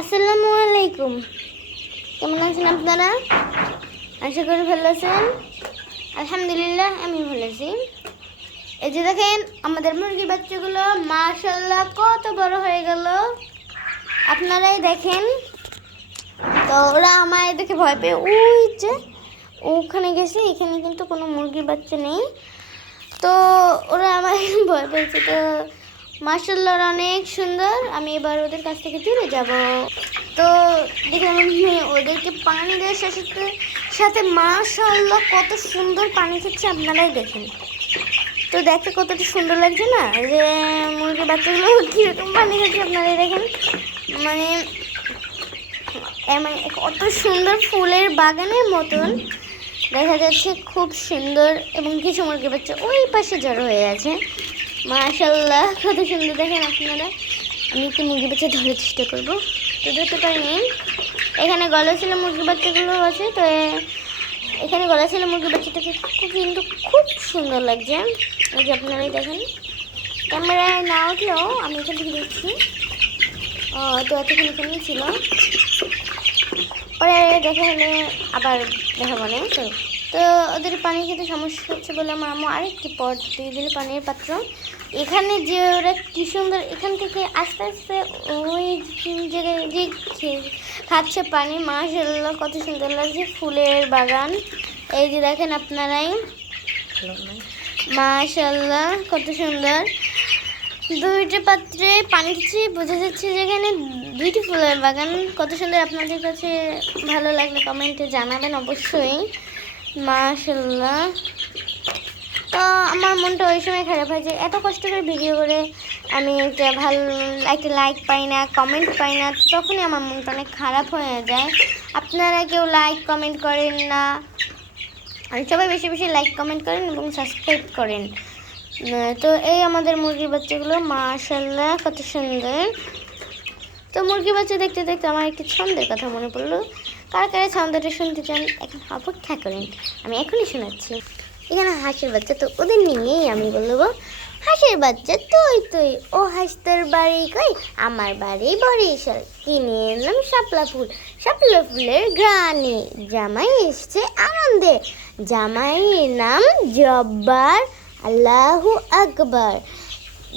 আসসালামু আলাইকুম। কেমন আছেন আপনারা? আশা করি ভালো আছেন। আলহামদুলিল্লাহ আমি ভালো আছি। এই যে দেখেন আমাদের মুরগির বাচ্চাগুলো মাশাআল্লাহ কত বড় হয়ে গেল, আপনারাই দেখেন। তো ওরা আমায় দেখে ভয় পেয়ে ওই যে ওখানে গেছে, এখানে কিন্তু কোনো মুরগির বাচ্চা নেই। তো ওরা আমায় ভয় পেয়েছে। তো মাশাআল্লাহ অনেক সুন্দর। আমি এবার ওদের কাছ থেকে দূরে যাব। তো দেখে আমি ওদেরকে পানি দেওয়ার সাথে সাথে মাশাআল্লাহ কত সুন্দর পানি খাচ্ছে, আপনারাই দেখেন। তো দেখতে কতটা সুন্দর লাগছে না, যে মুরগির বাচ্চাগুলো কীরকম পানি খাচ্ছে আপনারাই দেখেন। মানে কত সুন্দর ফুলের বাগানের মতন দেখা যাচ্ছে, খুব সুন্দর। এবং কিছু মুরগির বাচ্চা ওই পাশে জড়ো হয়ে আছে। মাশাআল্লাহ কত সুন্দর দেখেন আপনারা। আমি একটু মুরগির বাচ্চা ধরার চেষ্টা করবো, তো ধরতে পারিনি। এখানে গলা ছিল মুরগির বাচ্চাগুলো আছে। তো এখানে গলা ছিল মুরগির বাচ্চাটাকে কিন্তু খুব সুন্দর লাগছে। এই যে আপনারাই দেখেন, ক্যামেরায় না উঠলেও আমি এখান থেকে দেখছি। তো এতক্ষণ এখানেই ছিল, পরে দেখা হলে আবার দেখা বলে। তো ওদের পানি খেতে সমস্যা হচ্ছে বলে আমার আম্মু আরেকটি পট দিয়ে দিল পানির পাত্র। এখানে যে ওরা কি সুন্দর এখান থেকে আস্তে আস্তে ওই জায়গায় যে খাচ্ছে পানি, মাশাআল্লাহ কত সুন্দর লাগছে। ফুলের বাগান এই যে দেখেন আপনারাই, মাশাআল্লাহ কত সুন্দর। দুইটা পাত্রে পানি দিচ্ছি, বোঝা যাচ্ছে যেখানে দুইটি ফুলের বাগান। কত সুন্দর, আপনাদের কাছে ভালো লাগলে কমেন্টে জানাবেন অবশ্যই। মাশাআল্লাহ। তো আমার মনটা ওই সময় খারাপ হয় যে এত কষ্ট করে ভিডিও করে আমি একটা লাইক পাই না, কমেন্ট পাই না। তখনই আমার মনটা অনেক খারাপ হয়ে যায়। আপনারা কেউ লাইক কমেন্ট করেন না, আর সবাই বেশি বেশি লাইক কমেন্ট করেন এবং সাবস্ক্রাইব করেন। তো এই আমাদের মুরগির বাচ্চাগুলো মাশাআল্লাহ কত সুন্দর। তো মুরগির বাচ্চা দেখতে দেখতে আমার একটি ছন্দের কথা মনে পড়লো। কারা কারা ছন্দটা শুনতে চান এখন অপেক্ষা করেন, আমি এখনই শোনাচ্ছি। এখানে হাঁসের বাচ্চা, তো ওদের নিয়েই আমি বলবো। হাঁসের বাচ্চা তুই তুই, ও হাঁস তোর বাড়ি কই? আমার বাড়ি বরিশাল, কিনে এলাম শাপলা ফুল, শাপলা ফুলের গ্রানে, জামাই এসছে আনন্দে, জামাইয়ের নাম জব্বার, আল্লাহু আকবার।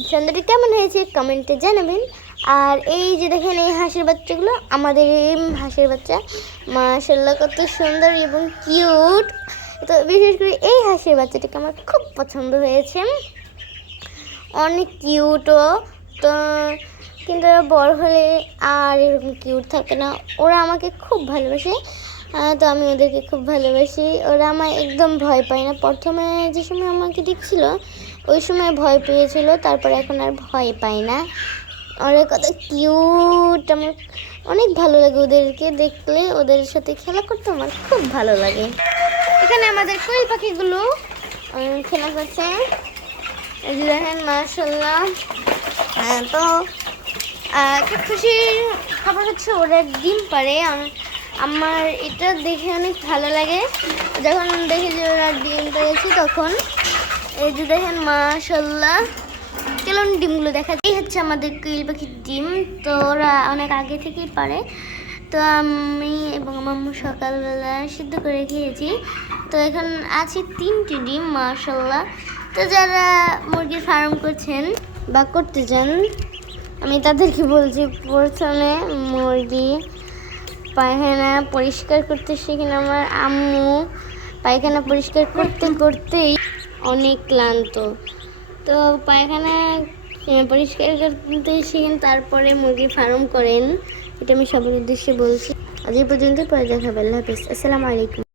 সন্ধ্যাটা কেমন হয়েছে কমেন্টে জানাবেন। আর এই যে দেখেন এই হাঁসের বাচ্চাগুলো আমাদের হাঁসের বাচ্চা, মাশাআল্লাহ কত সুন্দর এবং কিউট। তো বিশেষ করে এই হাঁসের বাচ্চাটাকে আমার খুব পছন্দ হয়েছে, অনেক কিউটও। তো কিন্তু ওরা বড় হলে আর এরকম কিউট থাকে না। ওরা আমাকে খুব ভালোবাসে, তো আমি ওদেরকে খুব ভালোবাসি। ওরা আমায় একদম ভয় পায় না। প্রথমে যে সময় আমাকে দেখছিল ওই সময় ভয় পেয়েছিল, তারপর এখন আর ভয় পায় না। ওরা কত কিউট, আমার অনেক ভালো লাগে ওদেরকে দেখলে। ওদের সাথে খেলা করতে আমার খুব ভালো লাগে। এখানে আমাদের কোয়েল পাখিগুলো খেলা করছে, এই যে দেখেন মাশাআল্লাহ। তো একটা খুশির খবর হচ্ছে ওরা ডিম পাড়ে। আমার এটা দেখে অনেক ভালো লাগে, যখন দেখি যে ওরা ডিম পেড়েছে তখন। এই যে দেখেন মাশাআল্লাহ, চলুন ডিমগুলো দেখা। এই হচ্ছে আমাদের কোয়েল পাখির ডিম। তো ওরা অনেক আগে থেকেই পারে। তো আমি এবং আমার আম্মু সকালবেলা সিদ্ধ করে খেয়েছি। তো এখন আছে 3টি ডিম মাশাআল্লাহ। তো যারা মুরগির ফার্ম করছেন বা করতে চান, আমি তাদেরকে বলছি প্রথমে মুরগি পায়খানা পরিষ্কার করতে শিখেন। আমার আম্মু পায়খানা পরিষ্কার করতে করতেই অনেক ক্লান্ত। তো পায়খানা পরিষ্কার করতে শিখেন, তারপরে মুরগি ফার্ম করেন। এটা আমি সবার উদ্দেশ্যে বলছি। আজ এই পর্যন্ত, পরে দেখা হবে। আল্লাহ হাফিজ, আসসালামু আলাইকুম।